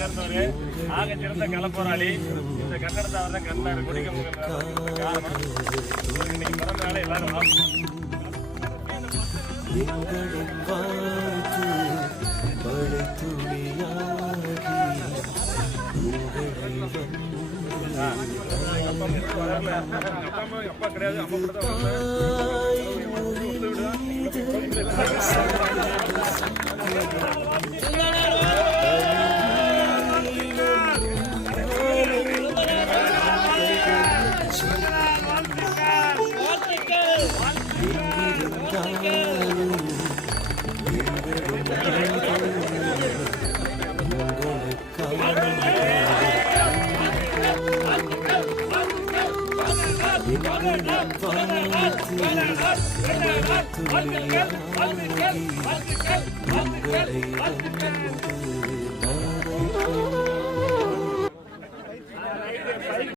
சேர்ந்தவரு ஆக சிறந்த களப்போராளி. இந்த கட்டடத்தை அவர் தான் கட்டினாரு. குடிக்க காரணம் இன்னைக்கு பிறந்த நாளை எல்லாரும் அப்பா கிடையாது, அம்மா கூட வாழ்த்துக்கள்.